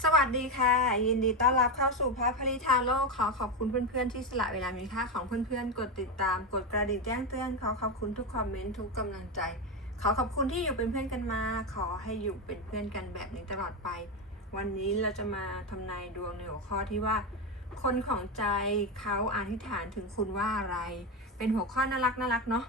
สวัสดีค่ะ ยินดีต้อนรับเข้าสู่พระพริทาโลกขอขอบคุณเพื่อนๆที่สละเวลามีค่าของเพื่อนๆ กดติดตาม กดกระดิ่งแจ้งเตือนขอขอบคุณทุกคอมเมนต์ทุกกำลังใจ ขอขอบคุณที่อยู่เป็นเพื่อนกันมา ขอให้อยู่เป็นเพื่อนกันแบบนี้ตลอดไป วันนี้เราจะมาทำนายดวงในหัวข้อที่ว่า คนของใจเขาอธิษฐานถึงคุณว่าอะไร เป็นหัวข้อน่ารักน่ารักเนาะ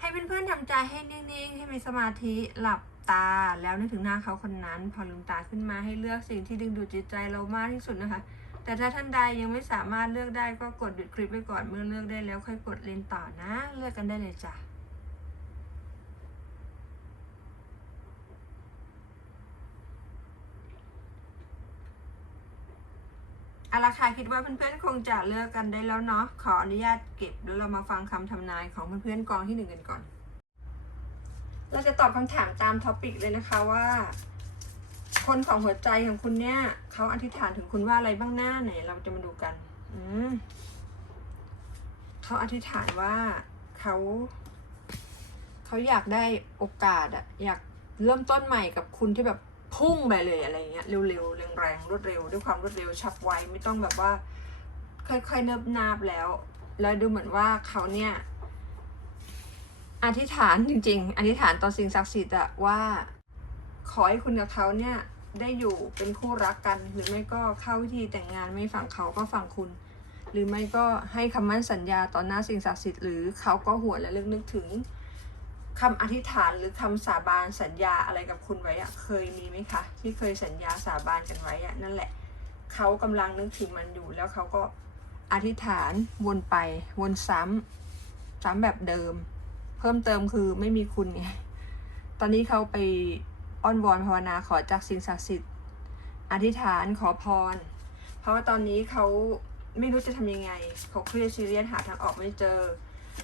ให้เพื่อนๆทำใจให้นิ่งๆ ให้มีสมาธิหลับ ตาแล้วนึกถึงหน้าเขาคนนั้น พอลืมตาขึ้นมาให้เลือกสิ่งที่ดึงดูดจิตใจเรามากที่สุดนะคะ แต่ถ้าท่านใดยังไม่สามารถเลือกได้ก็กดหยุดคลิปไว้ก่อนเมื่อเลือกได้แล้วค่อยกดเล่นต่อนะ เลือกกันได้เลยจ้ะอาละค่ะคิดว่าเพื่อนๆคงจะเลือกกันได้แล้วเนาะขออนุญาตเก็บแล้วเรามาฟังคำทำนายของเพื่อนๆกองที่หนึ่งกันก่อน เราจะตอบคำถามตามท็อปิกเลยนะคะว่า คนของหัวใจของคุณเนี่ยเขาอธิษฐานถึงคุณว่าอะไรบ้างหน้าไหน เราจะมาดูกัน อืมเขาอธิษฐานว่าเขาเขาอยากได้โอกาสอะอยากเริ่มต้นใหม่กับคุณที่แบบพุ่งไปเลยอะไรเงี้ยเร็วๆแรงๆรวดเร็ว ด้วยความรวดเร็วฉับไวไม่ต้องแบบว่า ค่อยๆเนิบนาบแล้ว แล้วดูเหมือนว่าเขาเนี่ย อธิษฐานจริง ๆ อธิษฐานต่อสิ่งศักดิ์สิทธิ์อะว่า ขอให้คุณกับเขาเนี่ยได้อยู่เป็นคู่รักกัน หรือไม่ก็เข้าพิธีแต่งงานไม่ฝั่งเขาก็ฝั่งคุณ หรือไม่ก็ให้คำมั่นสัญญาต่อหน้าสิ่งศักดิ์สิทธิ์หรือเขาก็หัวและเลึกนึกถึงคำอธิษฐานหรือคำสาบานสัญญาอะไรกับคุณไว้อะเคยมีไหมคะ ที่เคยสัญญาสาบานกันไว้อะนั่นแหละ เขากำลังนึกถึงมันอยู่ แล้วเขาก็อธิษฐานวนไปวนซ้ำซ้ำแบบเดิม เพิ่มเติมคือไม่มีคุณไงตอนนี้เขาไปอ้อนวอนภาวนาขอจากสิ่งศักดิ์สิทธิ์อธิษฐานขอพร เพราะว่าตอนนี้เขาไม่รู้จะทำยังไงเขาเครียดซีเรียสหาทางออกไม่เจอ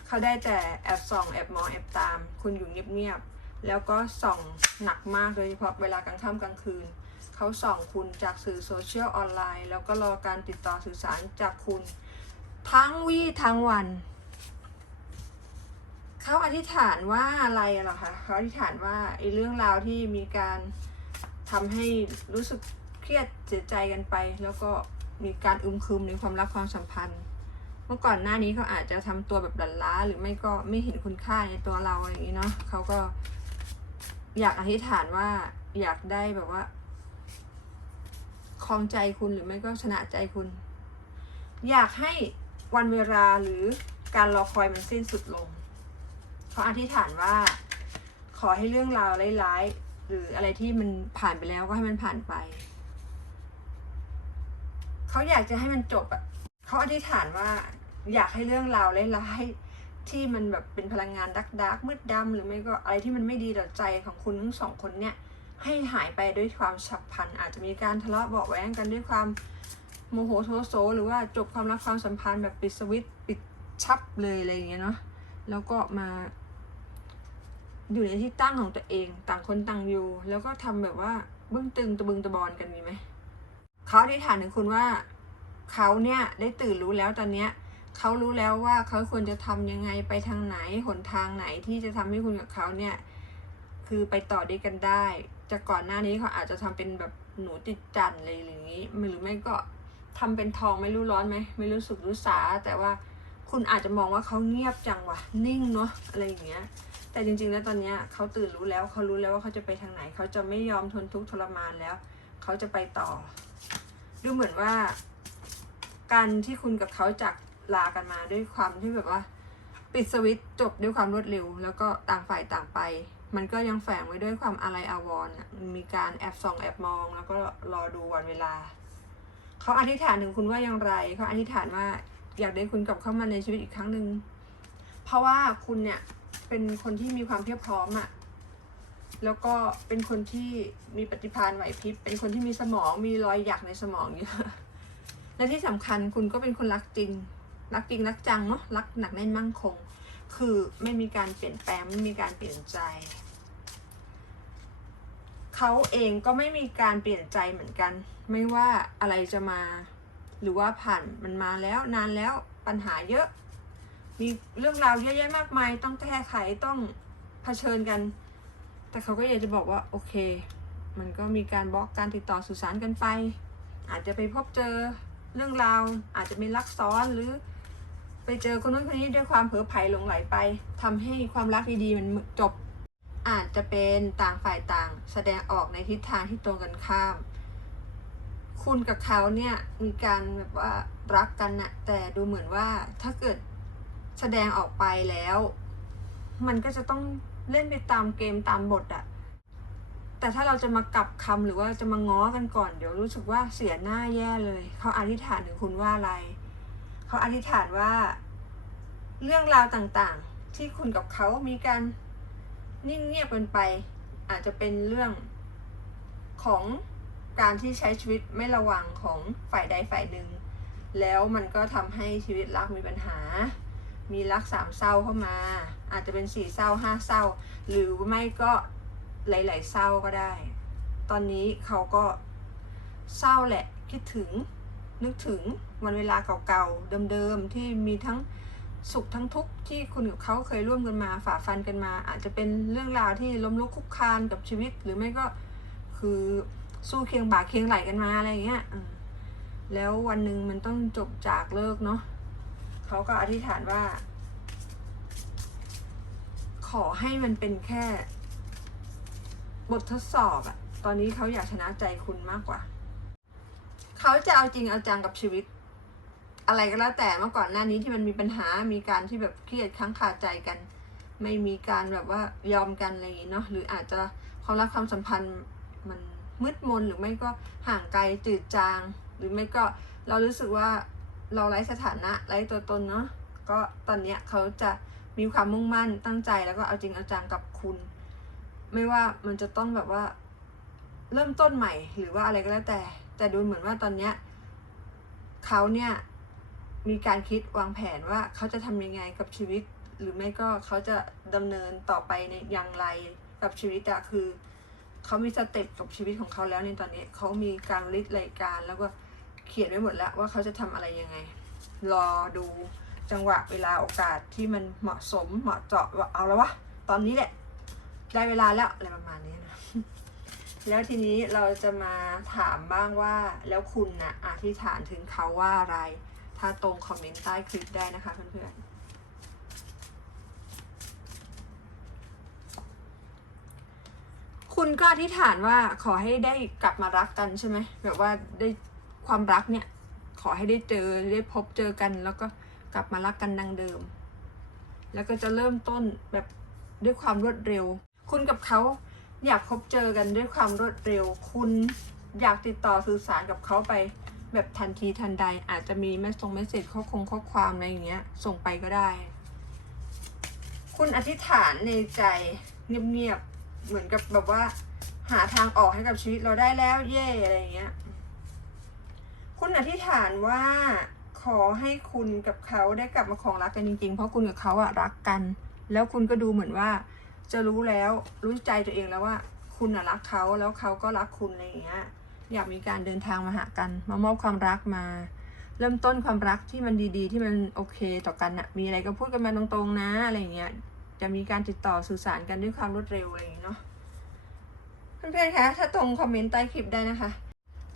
เขาได้แต่แอบส่องแอบมองแอบตาม คุณอยู่เงียบๆแล้วก็ส่องหนักมากโดยเฉพาะเวลากลางค่ำกลางคืนเขาส่องคุณจากสื่อโซเชียลออนไลน์ แล้วก็รอการติดต่อสื่อสารจากคุณ ทั้งวี่ทั้งวัน เขาอธิษฐานว่าอะไรหรอคะเขาอธิษฐานว่าไอ้เรื่องราวที่มีการทำให้รู้สึกเครียดเสียใจกันไป แล้วก็มีการอึมครึมในความรักความสัมพันธ์ เมื่อก่อนหน้านี้เขาอาจจะทำตัวแบบดันล้า หรือไม่ก็ไม่เห็นคุณค่าในตัวเราอะไรอย่างนี้เนาะเขาก็ อยากอธิษฐานว่าอยากได้แบบว่าคลองใจคุณหรือไม่ก็ชนะใจคุณ อยากให้วันเวลาหรือการรอคอยมันสิ้นสุดลง เขาอธิษฐานว่า ขอให้เรื่องราวร้ายๆ หรืออะไรที่มันผ่านไปแล้วก็ให้มันผ่านไป เขาอยากจะให้มันจบอะเขาอธิษฐานว่า อยากให้เรื่องราวร้ายๆที่มันแบบเป็นพลังงานดักดักมืดดำหรือไม่ก็อะไรที่มันไม่ดีต่อใจของคุณทั้งสองคนเนี่ย ให้หายไปด้วยความฉับพลัน อาจจะมีการทะเลาะเบาะแว้งกันด้วยความโมโหโทโสหรือว่าจบความรักความสัมพันธ์แบบปิดสวิตปิดชับเลยอะไรอย่างเงี้ยเนาะแล้วก็มา อยู่ในที่ตั้งของตัวเองต่างคนต่างอยู่ แล้วก็ทำแบบว่าบึ้งตึงตะบึงตะบอนกันมีไหมเขาอธิษฐานถึงคุณว่าเขาเนี่ยได้ตื่นรู้แล้วตอนเนี้ยเขารู้แล้วว่าเขาควรจะทำยังไงไปทางไหนหนทางไหนที่จะทำให้คุณกับเขาเนี่ยคือไปต่อด้วยกันได้ จากก่อนหน้านี้เขาอาจจะทำเป็นแบบหนูติดจันอะไรอย่างนี้หรือไม่ก็ทำเป็นทองไม่รู้ร้อนไหมไม่รู้สุขรู้สาแต่ว่าคุณอาจจะมองว่าเขาเงียบจังวะนิ่งเนาะอะไรอย่างเงี้ย แต่จริงๆ แล้วตอนนี้เขาตื่นรู้แล้วเขารู้แล้วว่าเขาจะไปทางไหน เขาจะไม่ยอมทนทุกข์ทรมานแล้ว เขาจะไปต่อ ดูเหมือนว่า การที่คุณกับเขาจากลากันมาด้วยความที่แบบว่า ปิดสวิตจบด้วยความรวดเร็ว แล้วก็ต่างฝ่ายต่างไป มันก็ยังแฝงไว้ด้วยความอะไรอาวรณ์มีการแอบส่องแอบมอง แล้วก็รอดูวันเวลา เขาอธิษฐานถึงคุณว่าอย่างไรเขาอธิษฐานว่าอยากได้คุณกลับเข้ามาในชีวิตอีกครั้งหนึ่งเพราะว่าคุณเนี่ย เป็นคนที่มีความเพียบพร้อมอะแล้วก็เป็นคนที่มีปฏิภาณไหวพริบ เป็นคนที่มีสมองมีรอยหยักในสมองเยอะ และที่สำคัญคุณก็เป็นคนรักจริง รักจริงรักจังเนาะ รักหนักแน่นมั่งคง คือไม่มีการเปลี่ยนแปลงไม่มีการเปลี่ยนใจเขาเองก็ไม่มีการเปลี่ยนใจเหมือนกัน ไม่ว่าอะไรจะมา หรือว่าผ่านมันมาแล้วนานแล้วปัญหาเยอะ มีเรื่องราวเยอะแยะมากมาย ต้องแก้ไขต้องเผชิญกัน แต่เขาก็อยากจะบอกว่าโอเค มันก็มีการบล็อกการติดต่อสื่อสารกันไป อาจจะไปพบเจอเรื่องราว อาจจะมีรักซ้อนหรือไปเจอคนนู้นคนนี้ด้วยความเผลอไผ่หลงไหลไปทำให้ความรักดีๆมันจบ อาจจะเป็นต่างฝ่ายต่าง แสดงออกในทิศทางที่ตรงกันข้าม คุณกับเขาเนี่ยมีการแบบว่ารักกันนะแต่ดูเหมือนว่าถ้าเกิด แสดงออกไปแล้ว มันก็จะต้องเล่นไปตามเกมตามบทอะแต่ถ้าเราจะมากลับคำหรือว่าจะมาง้อกันก่อน เดี๋ยวรู้สึกว่าเสียหน้าแย่เลย เขาอธิษฐานถึงคุณว่าอะไร เขาอธิษฐานว่า เรื่องราวต่างๆ ที่คุณกับเขามีการนิ่งเงียบกันไป อาจจะเป็นเรื่องของการที่ใช้ชีวิตไม่ระวังของฝ่ายใดฝ่ายหนึ่ง แล้วมันก็ทำให้ชีวิตรักมีปัญหา มีรักสามเศร้าเข้ามา อาจจะเป็นสี่เศร้าห้าเศร้า หรือไม่ก็หลาย ๆเศร้าก็ได้ ตอนนี้เขาก็เศร้าแหละ คิดถึง นึกถึงวันเวลาเก่าๆ เดิมๆ ที่มีทั้งสุขทั้งทุกข์ที่คุณกับเขาเคยร่วมกันมาฝ่าฟันกันมา อาจจะเป็นเรื่องราวที่ล้มลุกคลุกคลานกับชีวิต หรือไม่ก็คือสู้เคียงบ่าเคียงไหลกันมาอะไรอย่างเงี้ยแล้ววันหนึ่งมันต้องจบจากเลิกเนาะ เขาก็อธิษฐานว่า ขอให้มันเป็นแค่ บททดสอบอะตอนนี้เขาอยากชนะใจคุณมากกว่า เขาจะเอาจริงเอาจังกับชีวิต อะไรก็แล้วแต่เมื่อก่อนหน้านี้ที่มันมีปัญหา มีการที่แบบเครียดค้างคาใจกัน ไม่มีการแบบว่ายอมกันอะไรอย่างเนาะ หรืออาจจะความรักความสัมพันธ์มันมืดมนหรือไม่ก็ห่างไกลจืดจาง หรือไม่ก็เรารู้สึกว่า เราไร้สถานะไร้ตัวตนเนาะก็ตอนเนี้ยเขาจะมีความมุ่งมั่นตั้งใจแล้วก็เอาจริงเอาจังกับคุณ ไม่ว่ามันจะต้องแบบว่า เริ่มต้นใหม่ หรือว่าอะไรก็แล้วแต่ แต่ดูเหมือนว่าตอนเนี้ยเขาเนี่ยมีการคิดวางแผนว่าเขาจะทำยังไงกับชีวิต หรือไม่ก็เขาจะดำเนินต่อไปในอย่างไรกับชีวิตอะคือเขามีสเต็ปกับชีวิตของเขาแล้วในตอนนี้เขามีการลิสต์รายการแล้วก็ เขียนไว้หมดแล้วว่าเขาจะทำอะไรยังไง รอดูจังหวะเวลาโอกาสที่มันเหมาะสมเหมาะเจาะว่าเอาแล้ววะตอนนี้แหละ ได้เวลาแล้วอะไรประมาณนี้นะแล้วทีนี้เราจะมาถามบ้างว่าแล้วคุณนะอธิษฐานถึงเขาว่าอะไร ถ้าตรงคอมเมนต์ใต้คลิปได้นะคะเพื่อนๆคุณก็อธิษฐานว่าขอให้ได้กลับมารักกันใช่ไหมแบบว่าได้ ความรักเนี่ย ขอให้ได้เจอได้พบเจอกัน แล้วก็กลับมารักกันดังเดิม แล้วก็จะเริ่มต้นแบบด้วยความรวดเร็ว คุณกับเขาอยากพบเจอกันด้วยความรวดเร็ว คุณอยากติดต่อสื่อสารกับเขาไป แบบทันทีทันใดอาจจะมีแมสส่งเมสเซจข้อคงข้อความอะไรอย่างเงี้ย ส่งไปก็ได้ คุณอธิษฐานในใจเงียบๆเหมือนกับแบบว่า หาทางออกให้กับชีวิตเราได้แล้วเย่อะไรอย่างเงี้ย คุณอธิษฐานว่าขอให้คุณกับเขาได้กลับมาของรักกันจริงๆ เพราะคุณกับเขาอะรักกัน แล้วคุณก็ดูเหมือนว่า จะรู้แล้วรู้ใจตัวเองแล้วว่า คุณอะรักเขาแล้วเขาก็รักคุณอะไรอย่างเงี้ยอยากมีการเดินทางมาหากันมามอบความรักมา เริ่มต้นความรักที่มันดีๆ ที่มันโอเคต่อกันอะมีอะไรก็พูดกันมาตรงๆนะอะไรอย่างเงี้ยจะมีการติดต่อสื่อสารกันด้วยความรวดเร็วอะไรอย่างเงี้ยเนาะเพื่อนๆคะถ้าตรงคอมเมนต์ใต้คลิปได้นะคะ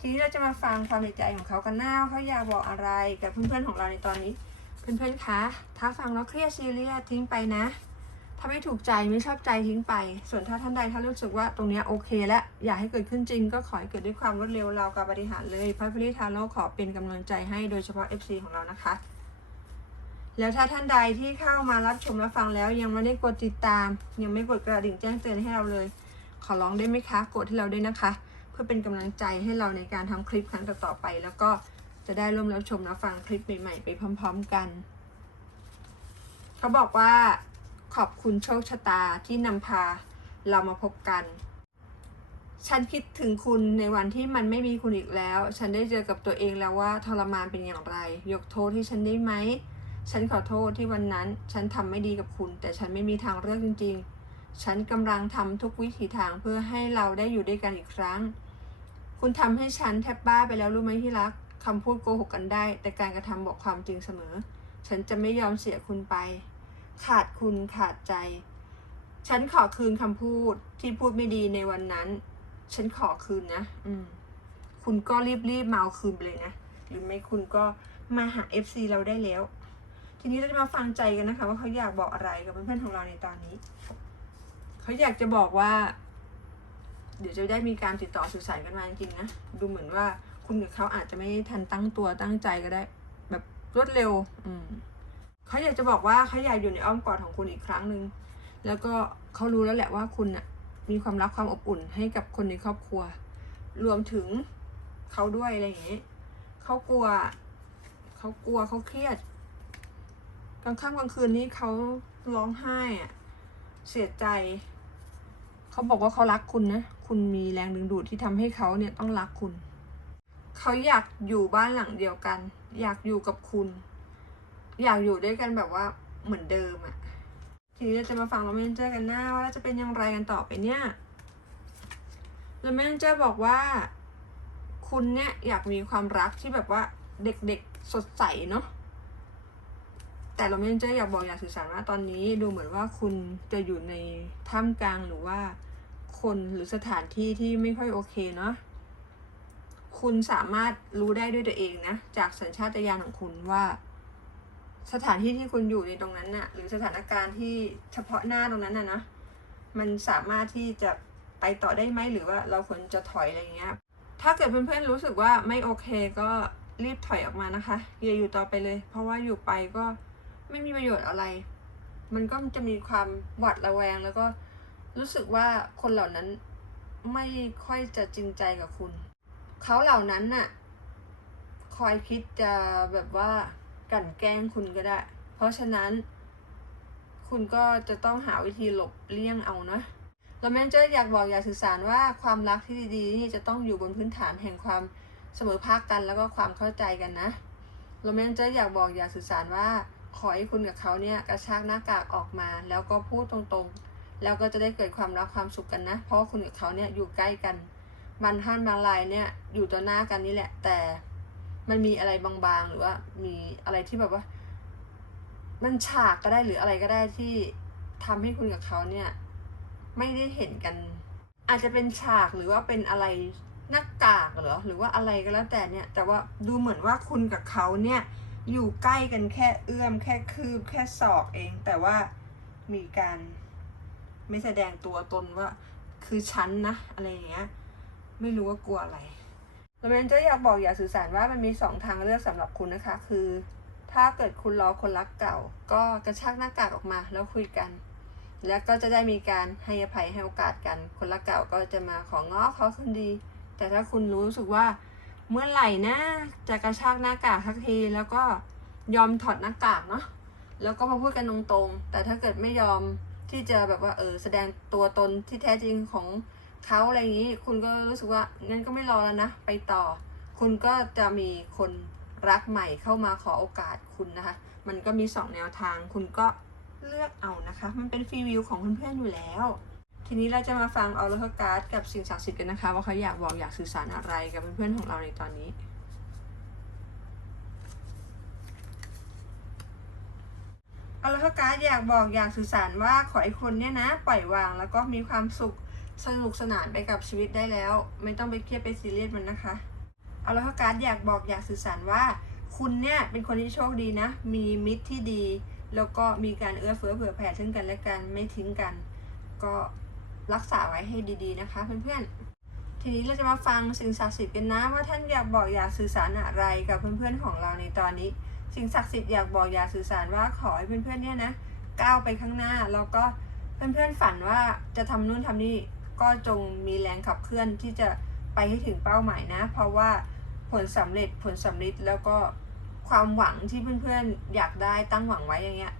ทีนี้เราจะมาฟังความในใจของเขากันหน้าเขาอยากบอกอะไรกับเพื่อนๆของเราในตอนนี้ เพื่อนๆคะถ้าฟังแล้วเครียดซีเรียสทิ้งไปนะ ถ้าไม่ถูกใจไม่ชอบใจทิ้งไป ส่วนถ้าท่านใดถ้ารู้สึกว่าตรงนี้โอเค และอยากให้เกิดขึ้นจริง ก็ขอให้เกิดด้วยความรวดเร็วเรากับบริหารเลยพระพิริธาโลขอเป็นกำลังใจให้โดยเฉพาะ FC ของเรานะคะแล้วถ้าท่านใดที่เข้ามารับชมรับฟังแล้วยังไม่ได้กดติดตาม ยังไม่กดกระดิ่งแจ้งเตือนให้เราเลย ขอร้องได้ไหมคะ กดให้เราด้วยนะคะ เพื่อเป็นกำลังใจให้เราในการทำคลิปครั้งต่อๆไป แล้วก็จะได้ร่วมรับชมรับฟังคลิปใหม่ๆ ไปพร้อม ๆกัน เขาบอกว่าขอบคุณโชคชะตาที่นำพาเรามาพบกัน ฉันคิดถึงคุณในวันที่มันไม่มีคุณอีกแล้ว ฉันได้เจอกับตัวเองแล้วว่าทรมานเป็นอย่างไร ยกโทษให้ฉันได้ไหม ฉันขอโทษที่วันนั้น ฉันทำไม่ดีกับคุณ แต่ฉันไม่มีทางเลือกจริง ๆ ฉันกำลังทำทุกวิถีทางเพื่อให้เราได้อยู่ด้วยกันอีกครั้ง คุณทำให้ฉันแทบบ้าไปแล้วรู้ไหมที่รักคำพูดโกหกกันได้ แต่การกระทำบอกความจริงเสมอ ฉันจะไม่ยอมเสียคุณไป ขาดคุณขาดใจ ฉันขอคืนคำพูดที่พูดไม่ดีในวันนั้น ฉันขอคืนนะ อืม คุณก็รีบๆมาเอาคืนไปเลยนะ หรือไม่คุณก็มาหา FC เราได้แล้ว ทีนี้เราจะมาฟังใจกันนะคะ ว่าเขาอยากบอกอะไรกับเพื่อนๆของเราในตอนนี้ เขาอยากจะบอกว่า เดี๋ยวจะได้มีการติดต่อสื่อสารกันมาจริงๆนะ ดูเหมือนว่าคุณกับเขาอาจจะไม่ทันตั้งตัวตั้งใจก็ได้ แบบรวดเร็ว อืมเขาอยากจะบอกว่าเขาอยากอยู่ในอ้อมกอดของคุณอีกครั้งหนึ่งแล้วก็เขารู้แล้วแหละว่าคุณน่ะ มีความรักความอบอุ่นให้กับคนในครอบครัว รวมถึงเขาด้วยอะไรอย่างนี้เขากลัวเขากลัวเขาเครียดกลางค่ำกลางคืนนี้เขาร้องไห้อะเสียใจ เขาบอกว่าเขารักคุณนะ คุณมีแรงดึงดูดที่ทำให้เขาเนี่ยต้องรักคุณ เขาอยากอยู่บ้านหลังเดียวกัน อยากอยู่กับคุณ อยากอยู่ด้วยกันแบบว่าเหมือนเดิมอะทีนี้เราจะมาฟังเราเมนเจอร์กันหน้าว่าจะเป็นอย่างไรกันต่อไปเนี่ยเราเมนเจอร์บอกว่า คุณเนี่ยอยากมีความรักที่แบบว่าเด็กๆสดใสเนาะ แต่เราไม่ได้อยากบอกอยากสื่อสารว่าตอนนี้ดูเหมือนว่าคุณจะอยู่ในท่ามกลางหรือว่าคนหรือสถานที่ที่ไม่ค่อยโอเคเนาะคุณสามารถรู้ได้ด้วยตัวเองนะ จากสัญชาตญาณของคุณว่า สถานที่ที่คุณอยู่ในตรงนั้นน่ะ หรือสถานการณ์ที่เฉพาะหน้าตรงนั้นน่ะนะ มันสามารถที่จะไปต่อได้ไหมหรือว่าเราควรจะถอยอะไรอย่างเงี้ย ถ้าเกิดเพื่อนๆรู้สึกว่าไม่โอเคก็รีบถอยออกมานะคะอย่าอยู่ต่อไปเลย เพราะว่าอยู่ไปก็ ไม่มีประโยชน์อะไร มันก็จะมีความหวาดระแวง แล้วก็รู้สึกว่าคนเหล่านั้นไม่ค่อยจะจริงใจกับคุณ เขาเหล่านั้นน่ะ คอยคิดจะแบบว่ากั่นแกล้งคุณก็ได้ เพราะฉะนั้น คุณก็จะต้องหาวิธีหลบเลี่ยงเอานะแล้วแมนเจอร์อยากบอกอยากสื่อสารว่าความรักที่ดีๆนี่จะต้องอยู่บนพื้นฐานแห่งความเสมอภาคกันแล้วก็ความเข้าใจกันนะแล้วแมนเจอร์อยากบอกอยากสื่อสารว่า ขอให้คุณกับเขาเนี่ยกระชากหน้ากากออกมา แล้วก็พูดตรงๆ แล้วก็จะได้เกิดความรักความสุขกันนะ เพราะคุณกับเขาเนี่ยอยู่ใกล้กันบางท่านบางรายเนี่ยอยู่ต่อหน้ากันนี่แหละ แต่มันมีอะไรบางๆ หรือว่ามีอะไรที่แบบว่า มันฉากก็ได้หรืออะไรก็ได้ที่ทำให้คุณกับเขาเนี่ย ไม่ได้เห็นกัน อาจจะเป็นฉากหรือว่าเป็นอะไรหน้ากากหรอหรือว่าอะไรก็แล้วแต่เนี่ย แต่ว่าดูเหมือนว่าคุณกับเขาเนี่ย อยู่ใกล้กันแค่เอื้อมแค่คืบแค่ศอกเอง แต่ว่ามีการไม่แสดงตัวตนว่า คือฉันนะอะไรอย่างเงี้ย ไม่รู้ว่ากลัวอะไรแล้วแมนเจะอยากบอกอยากสื่อสารว่ามันมีสองทางเลือกสำหรับคุณนะคะ คือ ถ้าเกิดคุณรอคนรักเก่า ก็กระชากหน้ากากออกมาแล้วคุยกัน แล้วก็จะได้มีการให้อภัยให้โอกาสกัน คนรักเก่าก็จะมาของ้อเขาคืนดี แต่ถ้าคุณรู้สึกว่า เมื่อไหร่นะจะกระชากหน้ากากสักทีแล้วก็ยอมถอดหน้ากากเนาะแล้วก็มาพูดกันตรงๆ แต่ถ้าเกิดไม่ยอมที่จะแบบว่าเออแสดงตัวตนที่แท้จริงของเขาอะไรอย่างนี้ คุณก็รู้สึกว่างั้นก็ไม่รอแล้วนะ ไปต่อ คุณก็จะมีคนรักใหม่เข้ามาขอโอกาสคุณนะคะ มันก็มีสองแนวทาง คุณก็เลือกเอานะคะ มันเป็นฟรีวิวของเพื่อนๆอยู่แล้ว ทีนี้เราจะมาฟังเอาเลอร์การ์ดกับสิ่งศักดิ์สิทธิ์กันนะคะ ว่าเขาอยากบอกอยากสื่อสารอะไรกับเพื่อนๆของเราในตอนนี้เอาเลอร์การ์ดอยากบอกอยากสื่อสารว่าขอให้คนเนี่ยนะ ปล่อยวางแล้วก็มีความสุขสนุกสนานไปกับชีวิตได้แล้ว ไม่ต้องไปเครียดไปซีเรียสมันนะคะเอาเลอร์การ์ดอยากบอกอยากสื่อสารว่า คุณเนี่ยเป็นคนที่โชคดีนะ มีมิตรที่ดี แล้วก็มีการเอื้อเฟื้อเผื่อแผ่ซึ่งกันและกันไม่ทิ้งกัน ก็ รักษาไว้ให้ดีๆนะคะ เพื่อนๆ ทีนี้เราจะมาฟังสิ่งศักดิ์สิทธิ์กันนะว่าท่านอยากบอกอยากสื่อสารอะไรกับเพื่อนๆของเราในตอนนี้ สิ่งศักดิ์สิทธิ์อยากบอกอยากสื่อสารว่าขอให้เพื่อนๆเนี่ยนะก้าวไปข้างหน้าแล้วก็เพื่อนๆฝันว่าจะทำนู่นทำนี่ก็จงมีแรงขับเคลื่อนที่จะไปให้ถึงเป้าหมายนะ เพราะว่าผลสำเร็จผลสำเร็จแล้วก็ความหวังที่เพื่อนๆอยากได้ตั้งหวังไว้อย่างเงี้ย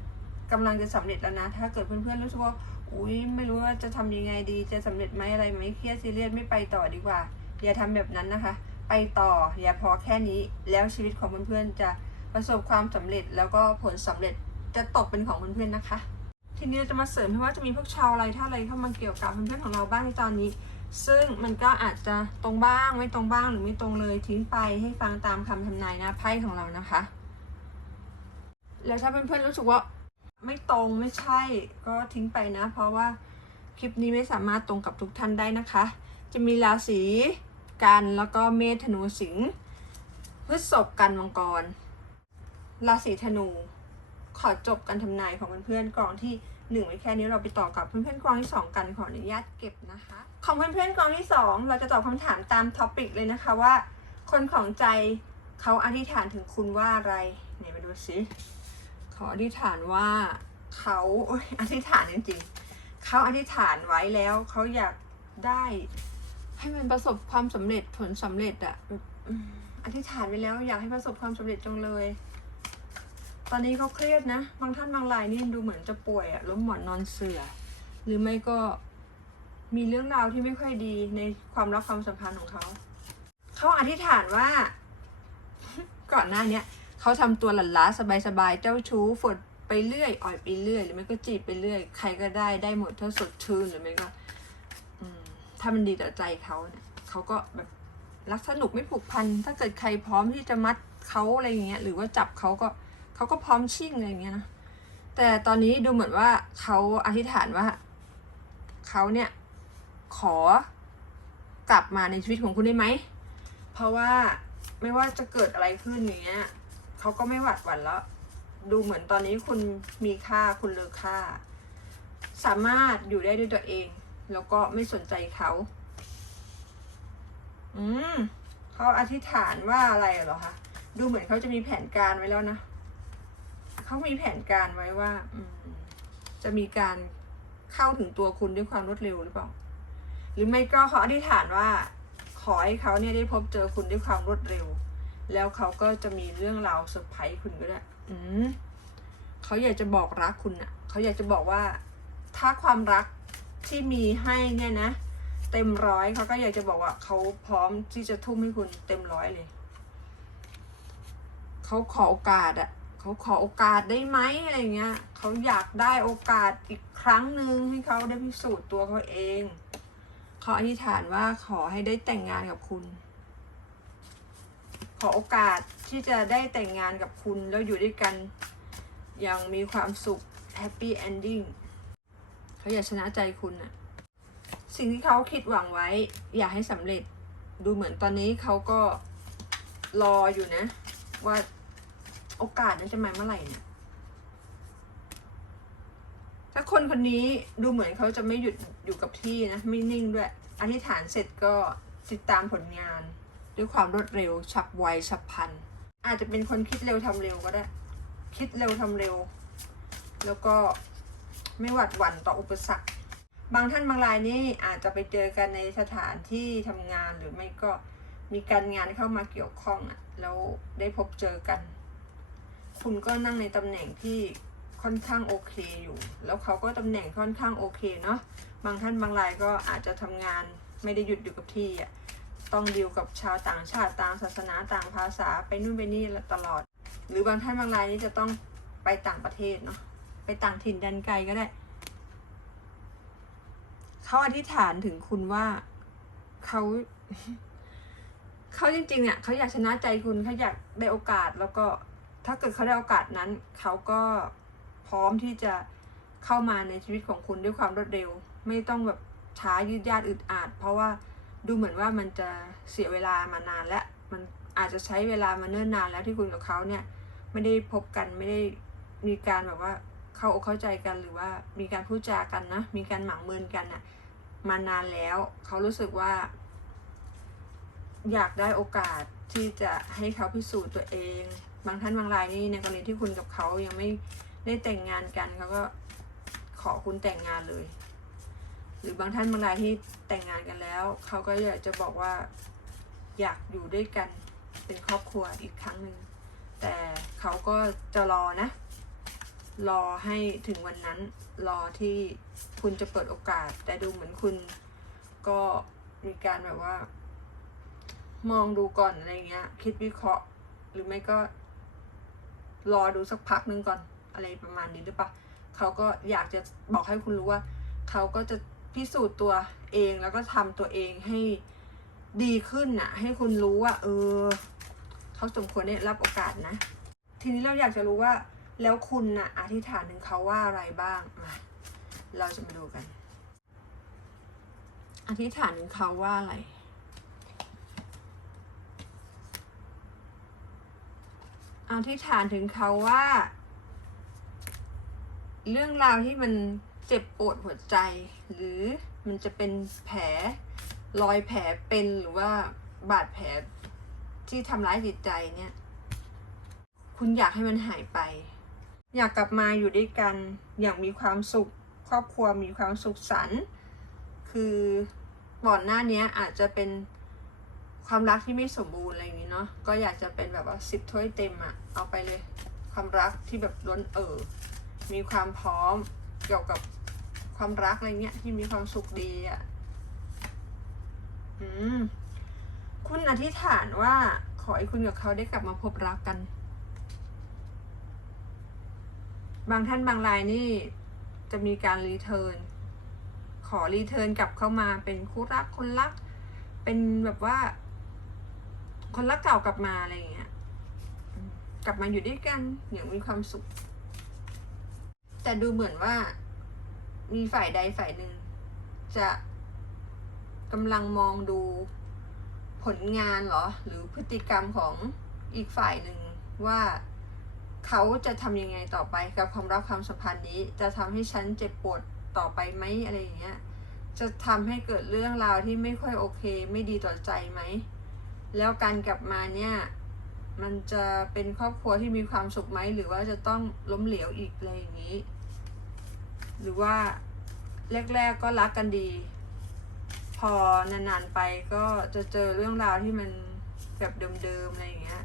กำลังจะสำเร็จแล้วนะ ถ้าเกิดเพื่อนๆรู้สึกว่า อุ้ยไม่รู้ว่าจะทำยังไงดี จะสำเร็จไหมอะไรไหมเครียดซีเรียสไม่ไปต่อดีกว่า อย่าทำแบบนั้นนะคะ ไปต่ออย่าพอแค่นี้แล้วชีวิตของเพื่อนๆจะประสบความสำเร็จแล้วก็ผลสำเร็จจะตกเป็นของเพื่อนๆนะคะ ทีนี้จะมาเสริมว่าจะมีพวกชาวอะไรท่าอะไรเข้ามาเกี่ยวกับเพื่อนๆของเราบ้างในตอนนี้ ซึ่งมันก็อาจจะตรงบ้างไม่ตรงบ้างหรือไม่ตรงเลยทิ้งไปให้ฟังตามคำทำนายนะไพ่ของเรานะคะ แล้วถ้าเพื่อนๆรู้สึกว่า ไม่ตรงไม่ใช่ ก็ทิ้งไปนะ เพราะว่าคลิปนี้ไม่สามารถตรงกับทุกท่านได้นะคะ จะมีราศีกันแล้วก็เมษธนูสิงห์พฤษภกันมังกร ราศีธนู ขอจบการทำนายของเพื่อนๆกองที่หนึ่งไว้แค่นี้เราไปต่อกับเพื่อนๆกองที่สองกันขออนุญาตเก็บนะคะ ของเพื่อนๆกองที่สองเราจะตอบคำถามตามท็อปิกเลยนะคะว่า คนของใจเขาอธิษฐานถึงคุณว่าอะไรไหนมาดูสิ ขาอธิษฐานว่าเขาอธิษฐานจริงๆเขาอธิษฐานไว้แล้วเขาอยากได้ ให้มันประสบความสำเร็จผลสำเร็จอะอธิษฐานไว้แล้วอยากให้ประสบความสำเร็จจังเลย ตอนนี้เขาเครียดนะ บางท่านบางรายนี่ดูเหมือนจะป่วยอะล้มหมอนนอนเสื่อหรือไม่ก็มีเรื่องราวที่ไม่ค่อยดีในความรักความสัมพันธ์ของเขา เขาอธิษฐานว่า ก่อนหน้าเนี้ย เขาทำตัวหลันล้าสบายๆเจ้าชู้ฝดไปเรื่อยอ่อยไปเรื่อยหรือไม่ก็จีบไปเรื่อย ใครก็ได้ได้หมดถ้าสดชื่นหรือไม่ก็ถ้ามันดีต่อใจเขาเนี่ยเขาก็แบบรักสนุกไม่ผูกพัน ถ้าเกิดใครพร้อมที่จะมัดเขาอะไรอย่างเงี้ย หรือว่าจับเขาก็เขาก็พร้อมชิ่งอะไรอย่างเงี้ยนะแต่ตอนนี้ดูเหมือนว่าเขาอธิษฐานว่าเขาเนี่ยขอกลับมาในชีวิตของคุณได้ไหม เพราะว่าไม่ว่าจะเกิดอะไรขึ้นอย่างเงี้ย เขาก็ไม่หวัดหวั่นแล้ว ดูเหมือนตอนนี้คุณมีค่าคุณเลอค่า สามารถอยู่ได้ด้วยตัวเอง แล้วก็ไม่สนใจเขา อืมเขาอธิษฐานว่าอะไรเหรอคะดูเหมือนเขาจะมีแผนการไว้แล้วนะเขามีแผนการไว้ว่าอืมจะมีการเข้าถึงตัวคุณด้วยความรวดเร็วหรือเปล่า หรือไม่ก็เขาอธิษฐานว่า ขอให้เขาเนี่ยได้พบเจอคุณด้วยความรวดเร็ว แล้วเขาก็จะมีเรื่องราวเซอร์ไพรส์คุณก็ได้ อืมเขาอยากจะบอกรักคุณอะ่ะ เขาอยากจะบอกว่า ถ้าความรักที่มีให้เนี่ยนะ เต็มร้อยเขาก็อยากจะบอกว่าเขาพร้อมที่จะทุ่มให้คุณเต็มร้อยเลย เขาขอโอกาสอะเขาขอโอกาสได้ไหมอะไรเงี้ย เขาอยากได้โอกาสอีกครั้งหนึ่งให้เขาได้พิสูจน์ตัวเขาเอง เขาอธิษฐานว่าขอให้ได้แต่งงานกับคุณ ขอโอกาสที่จะได้แต่งงานกับคุณแล้วอยู่ด้วยกันอย่างมีความสุข happy ending เขาอยากชนะใจคุณอะสิ่งที่เขาคิดหวังไว้ อยากให้สำเร็จดูเหมือนตอนนี้เขาก็รออยู่นะ ว่าโอกาสนั้นจะมาเมื่อไหร่เนี่ยถ้าคนคนนี้ดูเหมือนเขาจะไม่หยุดอยู่กับที่นะ ไม่นิ่งด้วย อธิษฐานเสร็จก็ติดตามผลงาน ด้วยความรวดเร็ว ฉับไวฉับพลัน อาจจะเป็นคนคิดเร็วทำเร็วก็ได้ คิดเร็วทำเร็ว แล้วก็ไม่หวัดหวั่นต่ออุปสรรค บางท่านบางรายนี่อาจจะไปเจอกันในสถานที่ทำงานหรือไม่ก็มีการงานเข้ามาเกี่ยวข้องอะแล้วได้พบเจอกัน คุณก็นั่งในตำแหน่งที่ค่อนข้างโอเคอยู่ แล้วเขาก็ตำแหน่งค่อนข้างโอเคเนาะบางท่านบางรายก็อาจจะทำงานไม่ได้หยุดอยู่กับที่อะ ต้องดีลกับชาวต่างชาติต่างศาสนาต่างภาษาไปนู่นไปนี่ตลอด หรือบางท่านบางรายนี่จะต้องไปต่างประเทศเนาะไปต่างถิ่นแดนไกลก็ได้เขาอธิษฐานถึงคุณว่าเขาเขาจริงๆอะเขาอยากชนะใจคุณเขาอยากได้โอกาสแล้วก็ถ้าเกิดเขาได้โอกาสนั้นเขาก็พร้อมที่จะเข้ามาในชีวิตของคุณด้วยความรวดเร็ว ไม่ต้องแบบช้ายืดยาดอึดอัดเพราะว่า ดูเหมือนว่ามันจะเสียเวลามานานแล้วมันอาจจะใช้เวลามาเนิ่นนานแล้วที่คุณกับเขาเนี่ยไม่ได้พบกันไม่ได้มีการแบบว่าเข้าอกเข้าใจกันหรือว่ามีการพูดจากันนะ มีการหมางเมินกันน่ะมานานแล้วเขารู้สึกว่า อยากได้โอกาสที่จะให้เขาพิสูจน์ตัวเอง บางท่านบางรายนี่ในกรณีที่คุณกับเขายังไม่ได้แต่งงานกันเขาก็ขอคุณแต่งงานเลย หรือบางท่านบางรายที่แต่งงานกันแล้ว เขาก็อยากจะบอกว่าอยากอยู่ด้วยกันเป็นครอบครัวอีกครั้งหนึ่งแต่เขาก็จะรอนะ รอให้ถึงวันนั้น รอที่คุณจะเปิดโอกาส แต่ดูเหมือนคุณก็มีการแบบว่า มองดูก่อนอะไรเงี้ย คิดวิเคราะห์ หรือไม่ก็ รอดูสักพักนึงก่อนอะไรประมาณนี้หรือปะเขาก็อยากจะบอกให้คุณรู้ว่า เขาก็จะ พิสูจน์ตัวเองแล้วก็ทำตัวเองให้ดีขึ้นน่ะ ให้คุณรู้ว่า เออเขาสมควรได้รับโอกาสนะ ทีนี้เราอยากจะรู้ว่าแล้วคุณน่ะอธิษฐานถึงเขาว่าอะไรบ้างมาเราจะมาดูกัน อธิษฐานถึงเขาว่าอะไรอธิษฐานถึงเขาว่า เรื่องราวที่มัน เจ็บปวดหัวใจ หรือมันจะเป็นแผลรอยแผลเป็นหรือว่าบาดแผลที่ทำร้ายจิตใจเนี่ย คุณอยากให้มันหายไป อยากกลับมาอยู่ด้วยกันอย่างมีความสุข ครอบครัวมีความสุขสันต์คือก่อนหน้านี้อาจจะเป็นความรักที่ไม่สมบูรณ์อะไรอย่างนี้เนาะก็อยากจะเป็นแบบว่าสิบถ้วยเต็มอะเอาไปเลย ความรักที่แบบล้นเอ่อมีความพร้อมเกี่ยวกับ ความรักอะไรเงี้ยที่มีความสุขดีอะอืมคุณอธิษฐานว่า ขอให้คุณกับเขาได้กลับมาพบรักกัน บางท่านบางรายนี่จะมีการรีเทิร์นขอรีเทิร์นกลับเข้ามาเป็นคู่รักคนรัก เป็นแบบว่า คนรักเก่ากลับมาอะไรอย่างเงี้ยกลับมาอยู่ด้วยกันอย่างมีความสุข แต่ดูเหมือนว่า มีฝ่ายใดฝ่ายหนึ่ง จะกำลังมองดูผลงานหรอ หรือพฤติกรรมของอีกฝ่ายหนึ่งว่าเขาจะทำยังไงต่อไปกับความรักความสัมพันธ์นี้ จะทำให้ฉันเจ็บปวดต่อไปไหมอะไรอย่างเงี้ยจะทำให้เกิดเรื่องราวที่ไม่ค่อยโอเค ไม่ดีต่อใจไหม แล้วการกลับมาเนี่ยมันจะเป็นครอบครัวที่มีความสุขไหม หรือว่าจะต้องล้มเหลวอีกอะไรอย่างนี้ หรือว่าแรกๆก็รักกันดี พอนานๆไปก็จะเจอเรื่องราวที่มันแบบเดิมๆอะไรอย่างเงี้ย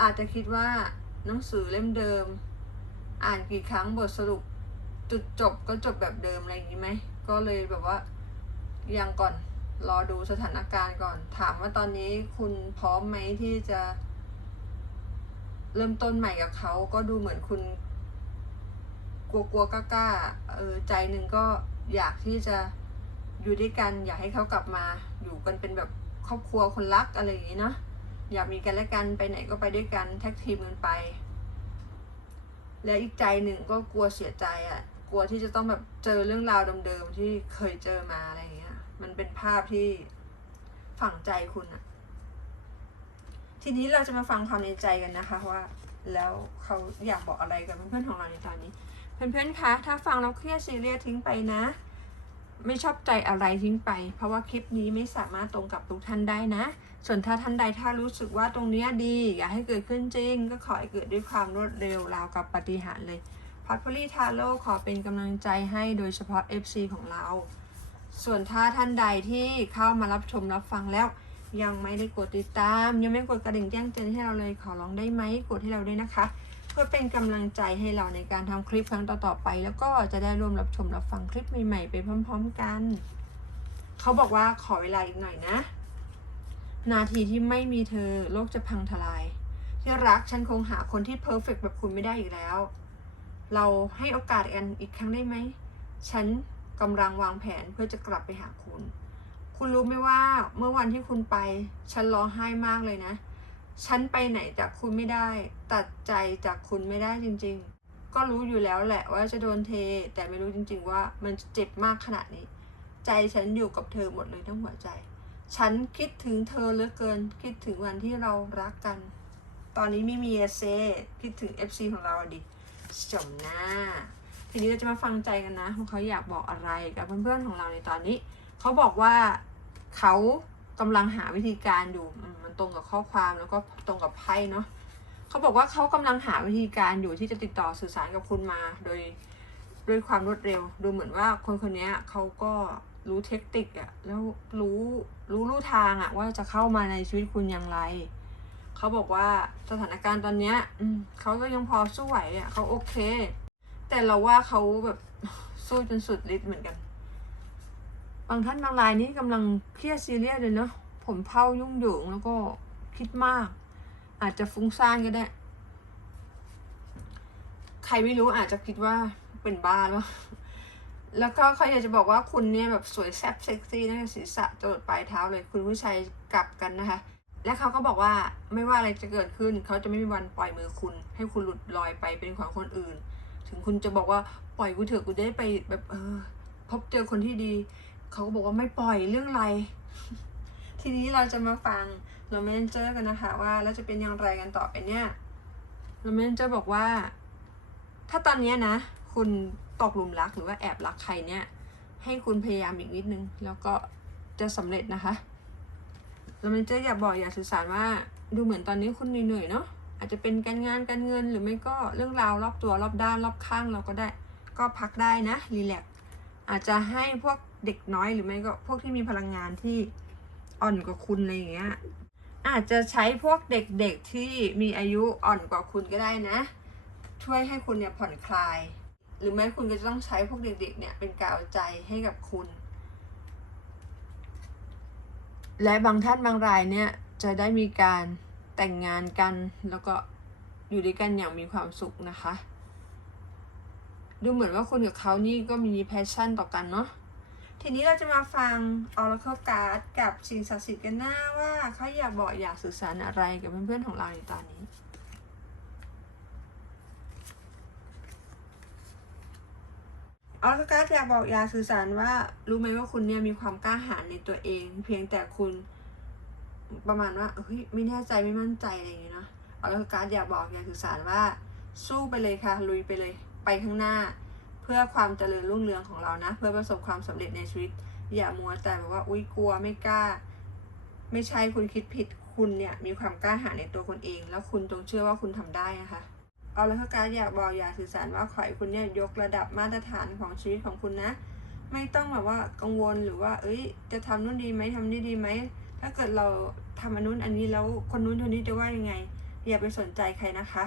อาจจะคิดว่าหนังสือเล่มเดิม อ่านกี่ครั้งบทสรุปจุดจบก็จบแบบเดิมอะไรอย่างนี้ไหมก็เลยแบบว่ายังก่อนรอดูสถานการณ์ก่อน ถามว่าตอนนี้คุณพร้อมไหมที่จะ เริ่มต้นใหม่กับเขาก็ดูเหมือนคุณ กลัวๆกล้ากล้าๆเออใจหนึ่งก็อยากที่จะอยู่ด้วยกัน อยากให้เขากลับมาอยู่กันเป็นแบบครอบครัวคนรักอะไรอย่างนี้เนาะอยากมีกันและกันไปไหนก็ไปด้วยกันแท็กทีมกันไป และอีกใจหนึ่งก็กลัวเสียใจอะ่ะ กลัวที่จะต้องแบบเจอเรื่องราวเดิมๆที่เคยเจอมาอะไรอย่างเงี้ย มันเป็นภาพที่ฝังใจคุณอะ ทีนี้เราจะมาฟังความในใจกันนะคะว่า แล้วเขาอยากบอกอะไรกับเพื่อนๆของเราในตอนนี้ เพื่อนๆคะถ้าฟังแล้วเครียดซีเรียสทิ้งไปนะ ไม่ชอบใจอะไรทิ้งไป เพราะว่าคลิปนี้ไม่สามารถตรงกับทุกท่านได้นะ ส่วนถ้าท่านใดถ้ารู้สึกว่าตรงเนี้ยดี อยากให้เกิดขึ้นจริง ก็ขอให้เกิดด้วยความรวดเร็วราวกับปฏิหารเลยพอดพลีทาโร่ขอเป็นกำลังใจให้โดยเฉพาะ FC ของเรา ส่วนถ้าท่านใดที่เข้ามารับชมรับฟังแล้ว ยังไม่ได้กดติดตาม ยังไม่กดกระดิ่งแจ้งเตือนให้เราเลยขอร้องได้ไหมกดให้เราด้วยนะคะ เพื่อเป็นกำลังใจให้เราในการทำคลิปครั้งต่อๆไป แล้วก็จะได้ร่วมรับชมรับฟังคลิปใหม่ๆ ไปพร้อม ๆกัน เขาบอกว่าขอเวลาอีกหน่อยนะ นาทีที่ไม่มีเธอโลกจะพังทลายที่รักฉันคงหาคนที่เพอร์เฟกแบบคุณไม่ได้อีกแล้ว เราให้โอกาสกันอีกครั้งได้ไหม ฉันกำลังวางแผนเพื่อจะกลับไปหาคุณ คุณรู้ไหมว่าเมื่อวันที่คุณไป ฉันร้องไห้มากเลยนะ ฉันไปไหนจากคุณไม่ได้ ตัดใจจากคุณไม่ได้จริง ๆ ก็รู้อยู่แล้วแหละว่าจะโดนเท แต่ไม่รู้จริง ๆ ว่ามันเจ็บมากขนาดนี้ ใจฉันอยู่กับเธอหมดเลยทั้งหัวใจ ฉันคิดถึงเธอเหลือเกิน คิดถึงวันที่เรารักกัน ตอนนี้ไม่มีเซคิดถึง FC ของเราดิจมหน้า ทีนี้เราจะมาฟังใจกันนะว่าเขาอยากบอกอะไรกับเพื่อนๆของเราในตอนนี้ เขาบอกว่าเขากำลังหาวิธีการอยู่ ตรงกับข้อความแล้วก็ตรงกับไพ่เนาะเขาบอกว่าเขากำลังหาวิธีการอยู่ที่จะติดต่อสื่อสารกับคุณมา โดยด้วยความรวดเร็ว ดูเหมือนว่าคนคนนี้เขาก็รู้เทคนิคอะแล้วรู้รู้ลู่ทางอะว่าจะเข้ามาในชีวิตคุณอย่างไร เขาบอกว่าสถานการณ์ตอนเนี้ยอืเขาก็ยังพอสู้ไหวอะเขาโอเค แต่เราว่าเขาแบบสู้จนสุดฤทธิ์เหมือนกัน บางท่านบางรายนี่กำลังเครียดซีเรียสเลยเนาะ ผมเผายุ่งเหยิงแล้วก็คิดมาก อาจจะฟุ้งซ่านก็ได้ ใครไม่รู้อาจจะคิดว่าเป็นบ้าแล้วแล้วก็เขาอยากจะบอกว่าคุณเนี่ยแบบสวยแซ่บเซ็กซี่ตั้งแต่ศีรษะจรดปลายเท้าเลย คุณผู้ชายกลับกันนะคะ และเขาก็บอกว่าไม่ว่าอะไรจะเกิดขึ้น เขาจะไม่มีวันปล่อยมือคุณ ให้คุณหลุดลอยไปเป็นของคนอื่น ถึงคุณจะบอกว่าปล่อยกูเถอะกูจะได้ไปแบบเออพบเจอคนที่ดี เขาก็บอกว่าไม่ปล่อยเรื่องอะไร ทีนี้เราจะมาฟังโรแมนเจอร์กันนะคะว่าแล้วจะเป็นอย่างไรกันต่อไปเนี่ยโรแมนเจอร์บอกว่า ถ้าตอนนี้นะ คุณตกหลุมรักหรือว่าแอบรักใครเนี่ย ให้คุณพยายามอีกนิดนึง แล้วก็จะสำเร็จนะคะโรแมนเจอร์อยากบอกอยากสื่อสารว่าดูเหมือนตอนนี้คุณเหนื่อยๆเนาะอาจจะเป็นการงานการเงินหรือไม่ก็เรื่องราวรอบตัวรอบด้านรอบข้างเราก็ได้ ก็พักได้นะรีแลกอาจจะให้พวกเด็กน้อยหรือไม่ก็พวกที่มีพลังงานที่ อ่อนกว่าคุณอะไรอย่างเงี้ยอาจจะใช้พวกเด็กๆที่มีอายุอ่อนกว่าคุณก็ได้นะ ช่วยให้คุณเนี่ยผ่อนคลาย หรือไม่คุณก็จะต้องใช้พวกเด็กๆเนี่ยเป็นกาวใจให้กับคุณ และบางท่านบางรายเนี่ยจะได้มีการแต่งงานกันแล้วก็อยู่ด้วยกันอย่างมีความสุขนะคะ ดูเหมือนว่าคุณกับเขานี่ก็มีแพชชั่นต่อกันเนาะ ทีนี้เราจะมาฟัง Oracle Card กับสิ่งศักดิ์สิทธิ์กันหน้าว่าเขาอยากบอกอยากสื่อสารอะไรกับเพื่อนๆของเราในตอนนี้ Oracle Card อยากบอกอยากสื่อสารว่า รู้ไหมว่าคุณเนี่ยมีความกล้าหาญในตัวเอง เพียงแต่คุณประมาณว่าเฮ้ยไม่แน่ใจไม่มั่นใจอะไรอย่างเงี้ยนะ Oracle Card อยากบอกอยากสื่อสารว่า สู้ไปเลยค่ะลุยไปเลย ไปข้างหน้า เพื่อความเจริญรุ่งเรืองของเรานะ เพื่อประสบความสำเร็จในชีวิต อย่ามัวแต่แบบว่าอุ้ยกลัวไม่กล้า ไม่ใช่คุณคิดผิดคุณเนี่ยมีความกล้าหาญในตัวคุณเอง แล้วคุณจงเชื่อว่าคุณทำได้นะคะเอาแล้วการอยากบอกอยากสื่อสารว่าขอให้คุณเนี่ยยกระดับมาตรฐานของชีวิตของคุณนะ ไม่ต้องแบบว่ากังวลหรือว่า เอ้ย จะทำนู่นดีไหมทำนี่ดีไหมถ้าเกิดเราทำอันนู้นอันนี้แล้วคนนู้นคนนี้จะว่ายังไง อย่าไปสนใจใครนะคะ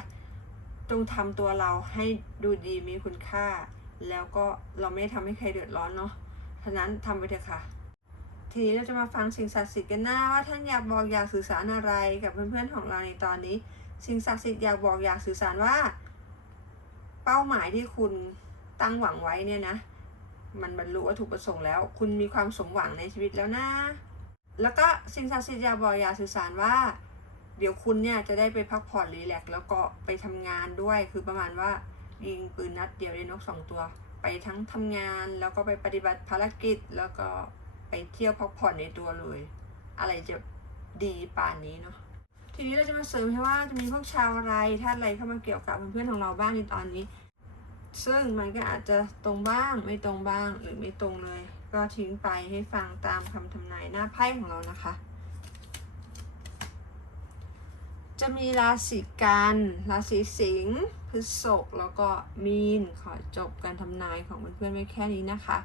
จงทำตัวเราให้ดูดีมีคุณค่า แล้วก็เราไม่ได้ทำให้ใครเดือดร้อนเนาะฉะนั้นทำไปเถอะค่ะ ทีนี้เราจะมาฟังสิ่งศักดิ์สิทธิ์กันหน้าว่าท่านอยากบอกอยากสื่อสารอะไรกับเพื่อนๆของเราในตอนนี้ สิ่งศักดิ์สิทธิ์อยากบอกอยากสื่อสารว่า เป้าหมายที่คุณตั้งหวังไว้เนี่ยนะ มันบรรลุวัตถุประสงค์แล้ว คุณมีความสมหวังในชีวิตแล้วนะ แล้วก็สิ่งศักดิ์สิทธิ์อยากบอกอยากสื่อสารว่า เดี๋ยวคุณเนี่ยจะได้ไปพักผ่อนรีแลกซ์แล้วก็ไปทำงานด้วย คือประมาณว่า ยิงปืนนัดเดียวได้นกสองตัว ไปทั้งทำงานแล้วก็ไปปฏิบัติภารกิจแล้วก็ไปเที่ยวพักผ่อนในตัวเลย อะไรจะดีป่านนี้เนาะทีนี้เราจะมาเสริมให้ว่าจะมีพวกชาวอะไรท่านอะไรเข้ามาเกี่ยวกับเพื่อนของเราบ้างในตอนนี้ ซึ่งมันก็อาจจะตรงบ้างไม่ตรงบ้างหรือไม่ตรงเลย ก็ทิ้งไปให้ฟังตามคำทำนายหน้าไพ่ของเรานะคะ จะมีราศีกัน ราศีสิงห์ พฤษภ แล้วก็มีน ขอจบการทำนายของเพื่อนๆไว้แค่นี้นะคะ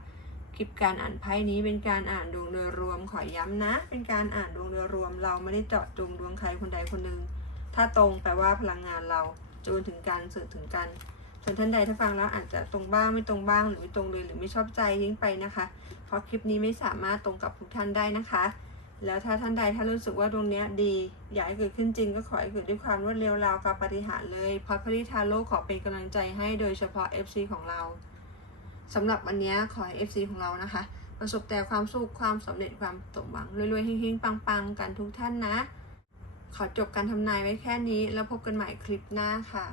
คลิปการอ่านไพ่นี้เป็นการอ่านดวงโดยรวม ขอย้ำนะ เป็นการอ่านดวงโดยรวม เราไม่ได้เจาะจงดวงใครคนใดคนหนึ่ง ถ้าตรงแปลว่าพลังงานเราจูนถึงกันสื่อถึงกัน ส่วนท่านใดถ้าฟังแล้วอาจจะตรงบ้างไม่ตรงบ้างหรือไม่ตรงเลยหรือไม่ชอบใจทิ้งไปนะคะ เพราะคลิปนี้ไม่สามารถตรงกับทุกท่านได้นะคะ แล้วถ้าท่านใดถ้านรู้สึกว่าดวงนี้ดี อยากให้เกิดขึ้นจริงก็ขอให้เกิดด้วยความรวดเร็วราวกับปฏิหารเลยเพราะพริทาโลขอเป็นกำลังใจให้โดยเฉพาะ FC ของเราสำหรับวันนี้ขอให้ FC ของเรานะคะ ประสบแต่ความสุขความสำเร็จความสมหวังรวยๆเฮงๆปังๆ กันทุกท่านนะ ขอจบการทำนายไว้แค่นี้ แล้วพบกันใหม่คลิปหน้าค่ะ